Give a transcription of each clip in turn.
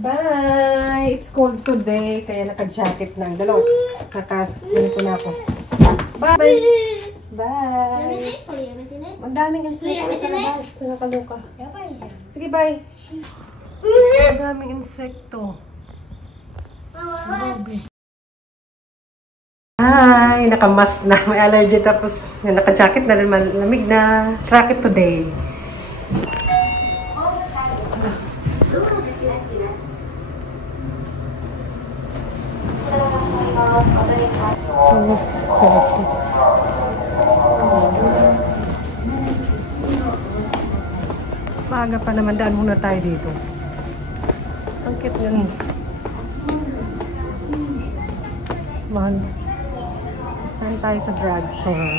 Bye! It's cold today, kaya naka-jacket ng dalawa. Naka-ganito na ako. Bye! Bye! Magdaming insekto sa labas. Nakakaloka. Sige, bye! Magdaming insekto. Hi! Naka-mask na. May allergy tapos naka-jacket na rin. Malamig na. Racket today. Maaga pa naman, daan muna tayo dito. Ang cute nga. Mahal. Saan tayo sa drugstore?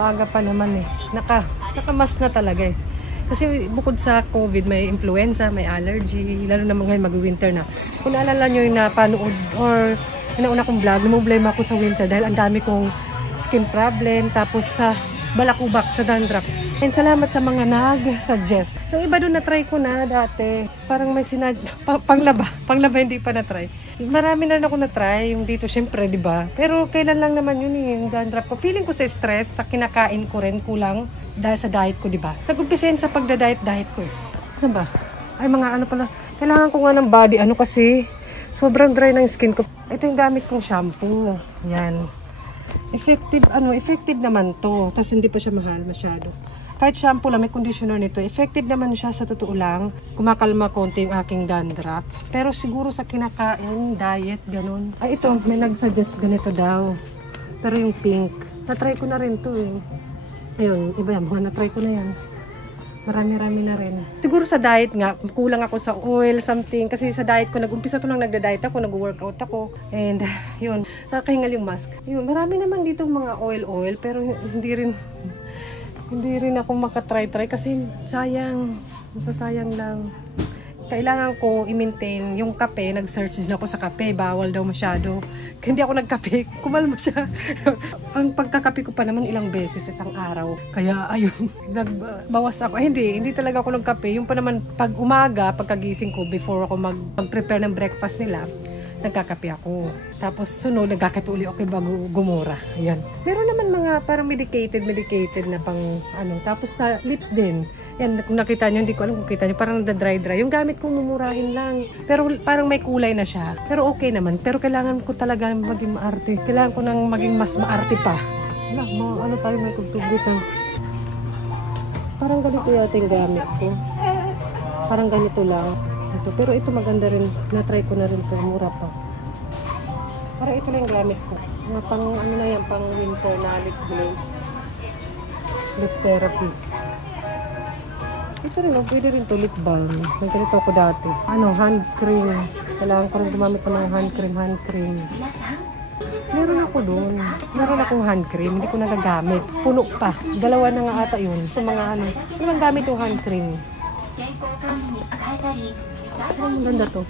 Maaga pa naman eh. Naka-mask na talaga eh. Kasi bukod sa COVID, may influenza, may allergy, lalo naman ngayon mag-winter na. Kung naalala nyo yung napanood or inauna kong vlog, namumblame ako sa winter dahil ang dami kong skin problem, tapos sa balakubak, sa dandruff. And salamat sa mga nag-suggest. Yung iba doon na-try ko na dati, parang may panglaba hindi pa na-try. Marami na ako na-try, yung dito syempre, di ba? Pero kailan lang naman yun yung dandruff ko. Feeling ko sa stress, sa kinakain ko rin, kulang. Dahil sa diet ko, di ba? Nag-umpisahin sa pagda-diet ko eh. Ano ba? Ay, mga ano pala. Kailangan ko nga ng body. Ano kasi? Sobrang dry ng skin ko. Ito yung gamit kong shampoo. Yan. Effective naman to. Tapos hindi pa siya mahal masyado. Kahit shampoo lang, may conditioner nito. Effective naman siya sa totoo lang. Kumakalma konti yung aking dandruff. Pero siguro sa kinakain, diet, ganun. Ay, ito. May nag-suggest ganito daw. Pero yung pink. Na-try ko na rin to eh. Ayun, iba yan. Mga na-try ko na yan. Marami-rami na rin. Siguro sa diet nga, kulang ako sa oil, something. Kasi sa diet ko, nag-umpisa to nang nagda-diet ako, nag-workout ako. And, yun, nakakahingal yung mask. Yun, marami naman dito mga oil, pero hindi rin ako makatry-try kasi sayang. Masasayang lang. Kailangan ko i-maintain yung kape. Nag-search din ako sa kape. Bawal daw masyado. Kaya hindi ako nagkape. Kumalma siya. Ang pagkakape ko pa naman ilang beses isang araw. Kaya ayun, nagbawas ako. Ay, hindi talaga ako nagkape. Yung pa naman pag umaga, pagkagising ko, before ako mag-prepare ng breakfast nila, nagkakape ako. Tapos sunod, nagkakape uli ako bago gumura. Ayan. Meron naman mga parang medicated na pang ano. Tapos sa lips din. Yan, kung nakita nyo, hindi ko alam kung kita nyo, parang nada-dry. Yung gamit kong mumurahin lang. Pero parang may kulay na siya. Pero okay naman. Pero kailangan ko talaga maging maarte. Kailangan ko nang maging mas maarte pa. Ano tayo may tugtugot ng... Parang ganito yata yung gamit ko. Parang ganito lang. Ito. Pero ito maganda rin. Na-try ko na rin ito. Mura pa. Parang ito lang yung gamit ko. Mga pang ano na yan, pang winter na lip gloss. Lip therapy. Ito rin, pwede rin to lip balm. May ganito ako dati. Hand cream. Kailangan ko rin gumamit ko ng hand cream. Meron ako doon. Meron akong hand cream. Hindi ko nagagamit. Puno pa. Dalawa na nga ata yun. Sa mga ano. Hindi lang gamit yung hand cream. Maganda to.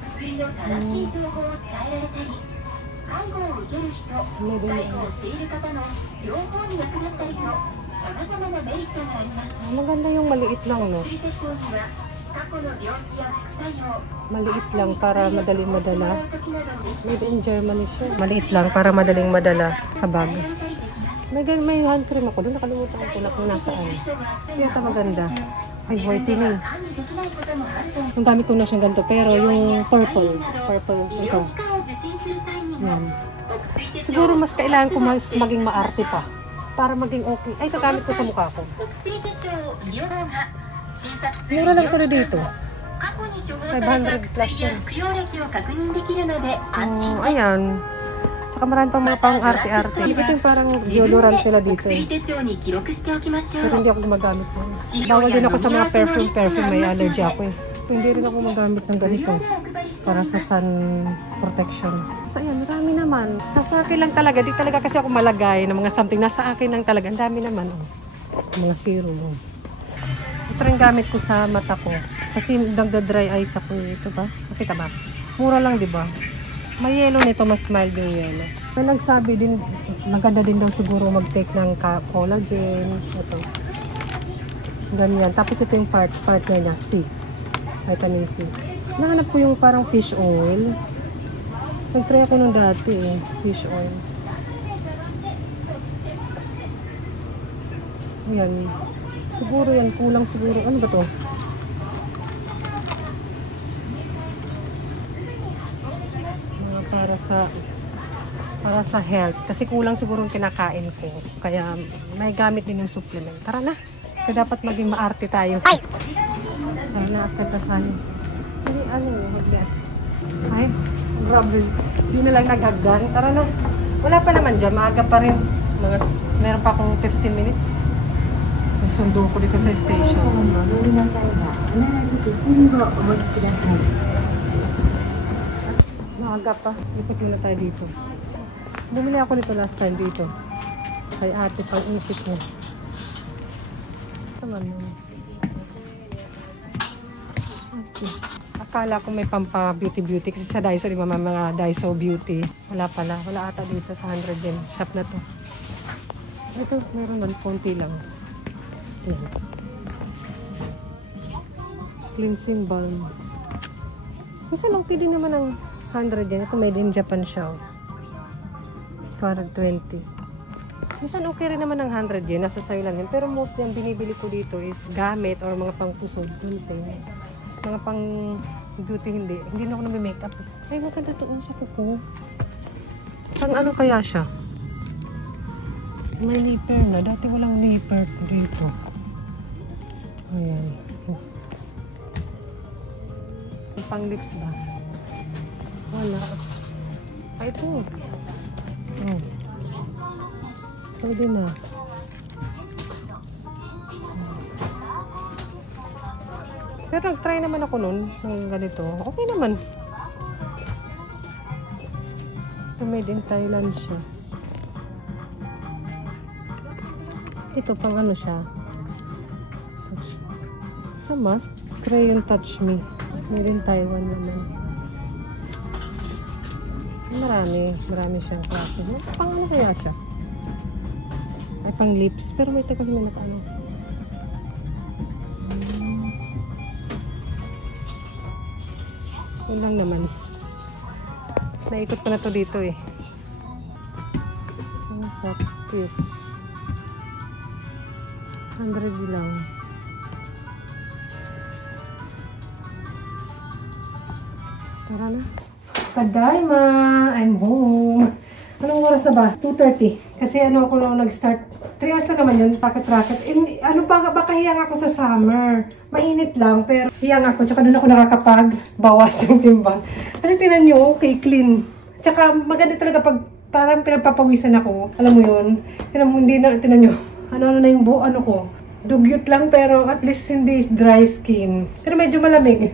Maganda yung maliit lang, no? Maliit lang para madaling madala. Made in Germany siya. Maliit lang para madaling madala sa bag. May hand cream ako doon. Nakalimutan ko na kung nasaan. Kaya ito maganda. Ay, whitening. Ang gamit ko na siyang ganito. Pero yung purple ito. Yan. Siguro mas kailangan ko mas maging maarte pa. Para maging okay. Ay, kagamit ko sa mukha ko. Mura lang ito na dito. 500 plus yun. Ayan. Tsaka marami pang mga pang arte-arte. Ito yung parang deodorant nila dito. Pero hindi ako gumagamit mo. Bawal din ako sa mga perfume. May allergy ako eh. Hindi rin ako magamit ng ganito. Para sa sun protection. So ayan, marami naman. Nasa akin lang talaga. Di talaga kasi ako malagay ng mga something. Nasa akin lang talaga. Ang dami naman. Mga serum. Ito rin gamit ko sa mata ko. Kasi nagda-dry eyes ako. Ito ba? Nakita ba? Mura lang, di ba? May yellow nito. Mas mild yung yellow. May nagsabi din, maganda din daw siguro mag-take ng collagen. Ito. Ganyan. Tapos ito yung part niya. C. Vitamin C. Nahanap ko yung parang fish oil. Nag-try ako nung dati eh. Fish oil. Yan. Siguro yan. Kulang siguro. Ano ba to? Para sa health. Kasi kulang siguro yung kinakain ko. Kaya may gamit din yung supplement. Tara na. Kaya dapat maging maarte tayo. Tara na. Akit na tayo. Hindi, ano yun? Ay, grabe. Yun na lang naghagdan. Tara na. Wala pa naman dyan. Maaga pa rin. Meron pa akong 15 minutes. Nagsundo ko dito sa station. Maaga pa. Ikot muna tayo dito. Bumili ako nito last time dito. Kay ate pang isip niya. Naman yun. Okay. Akala ko may pampa beauty kasi sa Daiso, di ba mga Daiso Beauty. Wala pala. Wala ata dito sa 100 yen. Shop na to. Ito, meron man. Konti lang. Ayan. Cleansing balm. Isa lang pwede naman ang 100 yen. Ito made in Japan siya. 220. Minsan okay rin naman ng 100 yen. Nasa sayo lang yan. Pero most yung binibili ko dito is gamit or mga pang pusod. Mga pang beauty hindi. Hindi na ako nag-makeup. Ay, maganda doon sa kuko. Pang ano kaya siya? May nipper na. Dati walang nipper dito. Ayan. Pang lips ba? Wala. Ay, ito. Oh. Pwede na. Pero nag-try naman ako nun ng ganito. Okay naman. Ito made in Thailand siya. Ito pang ano siya. Sa mask. Crayon Touch Me. Made in Taiwan naman. Marami siyang klase. Pang ano kaya siya? Ay, pang lips. Pero may tagal may naka-ano. Yun lang naman. Naikot pa na to dito eh. Ang cute. 100 lang. Tara na. Tadaima! I'm home. Anong oras na ba? 2:30. Kasi ano ako lang nag-start. 3 hours na naman yun. Racket. Ano pa, baka hiyang ako sa summer. Mainit lang, pero hiyang ako. Tsaka doon ako nakakapag-bawas ng timbang. Kasi tinan nyo, okay, clean. Tsaka maganda talaga pag parang pinagpapawisan ako. Alam mo yun? Tinan nyo. Ano na yung buo, ano ko. Dugyot lang, pero at least hindi dry skin. Pero medyo malamig.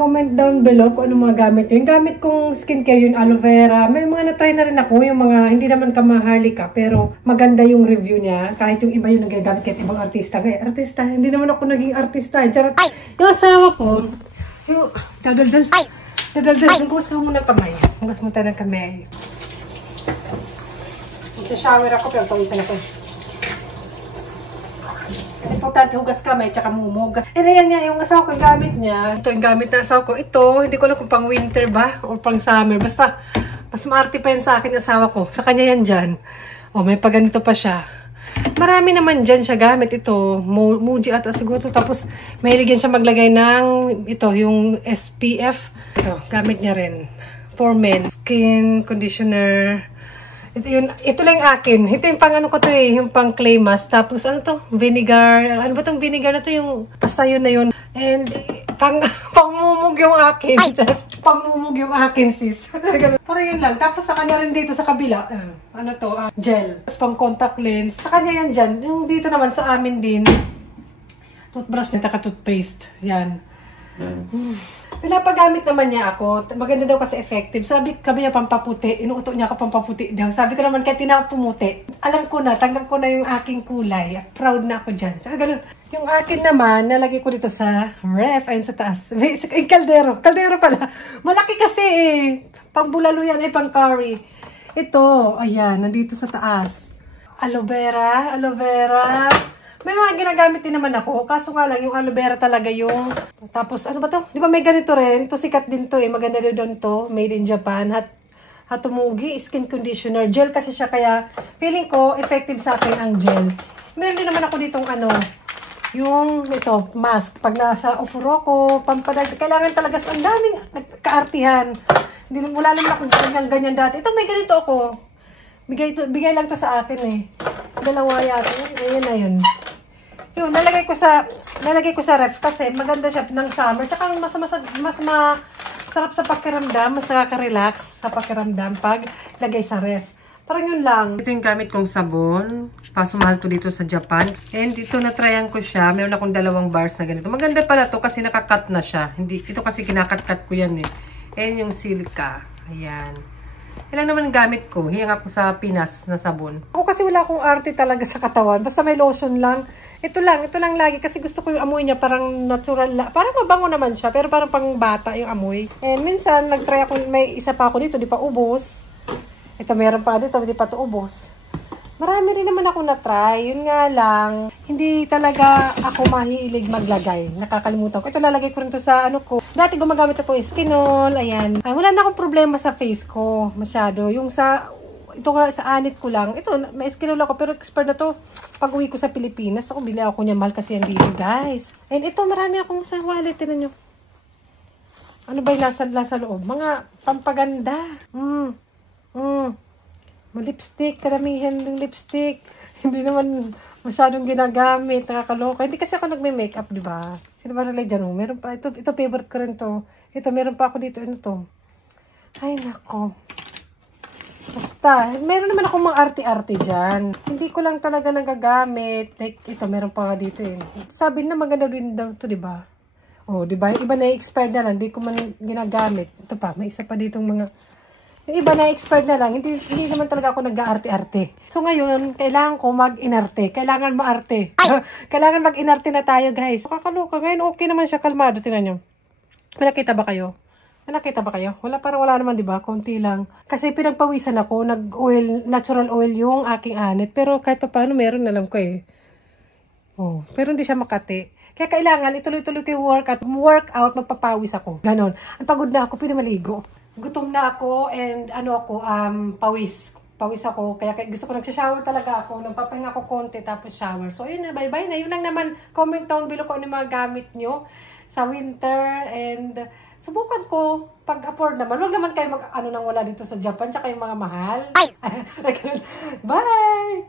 Comment down below kung ano mga gamit yun. Gamit kong skincare yun, aloe vera. May mga na-try na rin ako, yung mga hindi naman kamaharlika, pero maganda yung review niya. Kahit yung iba yung nagagamit kahit ibang artista. Kaya artista, hindi naman ako naging artista. Charot. Yung asawa ko, yung dadaldal. Hugas ka muna ng kamay. Hugas mo tayo ng kamay. Mag-shower ako, pero pawisan ako. Importante hugas kamay, tsaka mumugas. And ayan nga, yung asawa ko, yung gamit niya. Ito yung gamit na asawa ko. Ito, hindi ko alam kung pang winter ba or pang summer. Basta, mas maarte pa yan sa akin yung asawa ko. Sa kanya yan dyan. O, may paganito pa siya. Marami naman dyan siya gamit. Ito, Muji ata siguro. Tapos, may ligyan siya maglagay ng, ito, yung SPF. Ito, gamit niya rin. For men. Skin conditioner. Ito lang akin. Ito yung pang ano ko to eh. Yung pang clay mask. Tapos ano to? Vinegar. Ano ba tong vinegar na to? Yung basta yun na yun. And pangmumug yung akin. Pangmumug yung akin sis. Parang yun lang. Tapos sa kanya rin dito sa kabila. Ano to? Gel. Tapos pang contact lens. Sa kanya yan dyan. Yung dito naman sa amin din. Toothbrush na toothpaste. Yan. Pinapagamit naman niya ako. Maganda daw kasi effective. Sabi kami niya pampaputi. Inuuto niya ako pampaputi daw. Sabi ko naman kahit tinang pumuti. Alam ko na, tanggap ko na yung aking kulay. Proud na ako dyan. Tsaka ganun. Yung akin naman, nalagay ko dito sa ref. Ayun sa taas. Kaldero. Kaldero pala. Malaki kasi eh. Pang bulalo yan eh, pang curry. Ito, ayan, nandito sa taas. Aloe vera. May mga ginagamit din naman ako. Kaso nga lang, yung aloe vera talaga yung... Tapos, ano ba to? Di ba may ganito rin? Ito sikat din to eh. Maganda din to. Made in Japan. Hatumugi skin conditioner. Gel kasi siya. Kaya, feeling ko, effective sa akin ang gel. Meron din naman ako ditong ano, yung ito, mask. Pag nasa ofuro ko, pampadag. Kailangan talaga sa ang daming kaartihan. Wala naman ako ganyan dati. Ito, may ganito ako. Bigay lang to sa akin eh. Dalawa yata. Ayan na yun. Yun, nalagay ko sa ref kasi maganda siya ng summer. Tsaka mas masarap sa pakiramdam, mas nakaka-relax sa pakiramdam pag lagay sa ref. Parang yun lang. Ito yung gamit kong sabon. Pasumahal to dito sa Japan. And dito na-tryan ko siya. Meron akong 2 bars na ganito. Maganda pala to kasi nakakat na siya. Ito kasi kinakat-kat ko yan eh. And yung silica. Ayan. Ilang naman ang gamit ko. Hiyang ako sa Pinas na sabon. Ako kasi wala akong arte talaga sa katawan. Basta may lotion lang. Ito lang lagi. Kasi gusto ko yung amoy niya parang natural. Parang mabango naman siya. Pero parang pang bata yung amoy. And minsan, nag-try ako. May isa pa ako dito. Di pa ubos. Ito meron pa dito. Di pa ito ubos. Marami rin naman ako na-try. Yun nga lang. Hindi talaga ako mahilig maglagay. Nakakalimutan ko. Ito lalagay ko rin to sa ano ko. Dati gumagamit ako Skinol. Ayan. Ay, wala na akong problema sa face ko. Masyado. Yung ito nga sa anit ko lang. Ito, may Skinol ako. Pero expert na to. Pag uwi ko sa Pilipinas, ako bili ako niya. Mahal kasi yan dito, guys. And ito, marami akong sa wallet. Tinan nyo. Ano ba yung nasa loob? Mga pampaganda. Lipstick, karamihan ng lipstick. Hindi naman masyadong ginagamit, nakakaloka. Hindi kasi ako nagme-makeup, di ba? Sino ba nalay dyan? Meron pa, ito favorite ko rin to. Ito, meron pa ako dito, ano to? Ay, nako. Basta, meron naman akong mga arte-arte dyan. Hindi ko lang talaga nagagamit. Like, ito, meron pa nga dito eh. Sabi na maganda rin daw to, di ba? Oh, di ba? Yung iba na-expire na lang, hindi ko man ginagamit. Ito pa, may isa pa ditong mga... Yung iba na-expert na lang, hindi naman talaga ako nag-aarte-arte. So ngayon, kailangan ko mag-inarte. Kailangan maarte. Kailangan mag-inarte na tayo, guys. Kakaloka. Ngayon, okay naman siya. Kalmado. Tingnan nyo. May nakita ba kayo? Parang wala naman, di ba? Konti lang. Kasi pinagpawisan ako. Natural oil yung aking anit. Pero kahit pa paano, meron na lang ko eh. Oh, pero hindi siya makati. Kaya kailangan, ituloy-tuloy ko yung workout, magpapawis ako. Ganon. Ang pagod na ako, pinamaligo. Gutom na ako and pawis ako. Kaya gusto ko nagsha-shower talaga ako. Nagpapahinga ako konti tapos shower. So, yun na. Bye-bye na. Yun lang naman. Comment down below kung ano yung mga gamit nyo sa winter. And subukan ko. Pag afford naman. Huwag naman kayo nang wala dito sa Japan. Tsaka yung mga mahal. Bye!